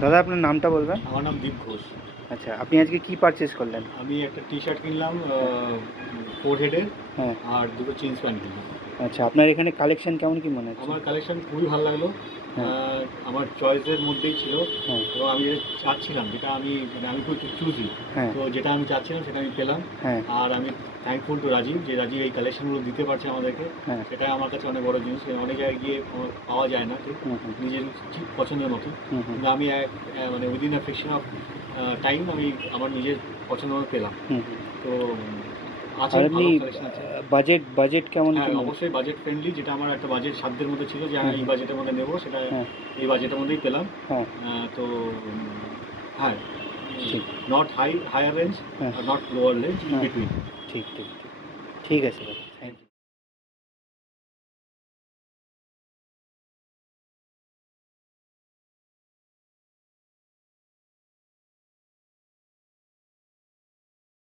দাদা আপনার নামটা বলবেন? আমার নাম দীপ ঘোষ। আচ্ছা, আপনি আজকে কি পারচেজ করলেন? আমি একটা টি শার্ট কিনলাম 4 হেডের, হ্যাঁ। আর দুটো জিন্স প্যান্ট কিনলাম। আচ্ছা, আপনার এখানে কালেকশন কেমন কি মনে হচ্ছে? আমার কালেকশন খুবই ভালো লাগলো। হ্যাঁ। আমার চয়েসের মধ্যেই ছিল, হ্যাঁ। এবং আমি যেটা চাচ্ছিলাম, যেটা আমি খুব চুজি, হ্যাঁ। তো যেটা আমি চাচ্ছিলাম সেটা আমি পেলাম। হ্যাঁ। আর আমি থ্যাঙ্কফুল টু রাজীব, যে রাজীব এই কালেকশনগুলো দিতে পারছে আমাদেরকে। হ্যাঁ। সেটা আমার কাছে অনেক বড় জিনিস। অনেক জায়গায় গিয়ে পাওয়া যায় না ঠিক হুম হুম নিজের পছন্দের মতো। হুম হুম কিন্তু আমি মানে within a friction of time আমি আমার নিজের পছন্দ মতো পেলাম। হুম হুম। তো আছে, আর আপনি ভালো কালেকশন আছে। বাজেট কেমন হ্যাঁ, কি মনে? অবশ্যই বাজেট ফ্রেন্ডলি, যেটা আমার একটা বাজেট সাধ্যের মধ্যে ছিল, যে আমি হুম এই হুম। বাজেটের মধ্যে নেবো, সেটা হ্যাঁ। এই বাজেটের মধ্যেই পেলাম। হ্যাঁ। তো হ্যাঁ, ঠিক। নট হায়ার রেঞ্জ, হ্যাঁ। নট লোয়ার রেঞ্জ, ইন হ্যাঁ। বিটুইন। ঠিক ঠিক ঠিক। ঠিক আছে দাদা।